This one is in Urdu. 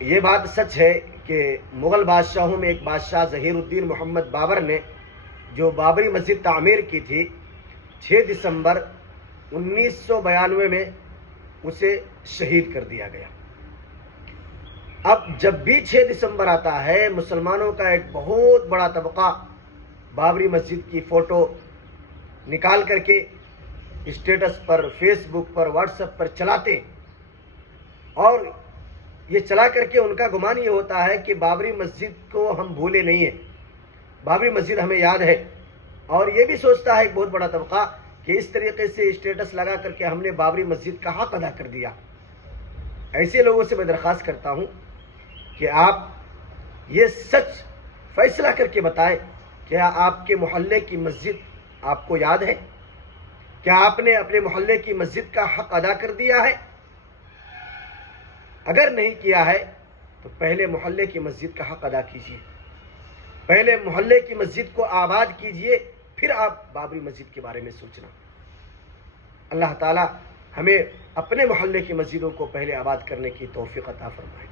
یہ بات سچ ہے کہ مغل بادشاہوں میں ایک بادشاہ ظہیر الدین محمد بابر نے جو بابری مسجد تعمیر کی تھی 6 دسمبر 1992 میں اسے شہید کر دیا گیا۔ اب جب بھی 6 دسمبر آتا ہے مسلمانوں کا ایک بہت بڑا طبقہ بابری مسجد کی فوٹو نکال کر کے اسٹیٹس پر، فیس بک پر، واٹس ایپ پر چلاتے، اور یہ چلا کر کے ان کا گمان یہ ہوتا ہے کہ بابری مسجد کو ہم بھولے نہیں ہیں، بابری مسجد ہمیں یاد ہے۔ اور یہ بھی سوچتا ہے ایک بہت بڑا طبقہ کہ اس طریقے سے اسٹیٹس لگا کر کے ہم نے بابری مسجد کا حق ادا کر دیا۔ ایسے لوگوں سے میں درخواست کرتا ہوں کہ آپ یہ سچ فیصلہ کر کے بتائیں، کیا آپ کے محلے کی مسجد آپ کو یاد ہے؟ کیا آپ نے اپنے محلے کی مسجد کا حق ادا کر دیا ہے؟ اگر نہیں کیا ہے تو پہلے محلے کی مسجد کا حق ادا کیجیے، پہلے محلے کی مسجد کو آباد کیجیے، پھر آپ بابری مسجد کے بارے میں سوچنا۔ اللہ تعالی ہمیں اپنے محلے کی مسجدوں کو پہلے آباد کرنے کی توفیق عطا فرمائے۔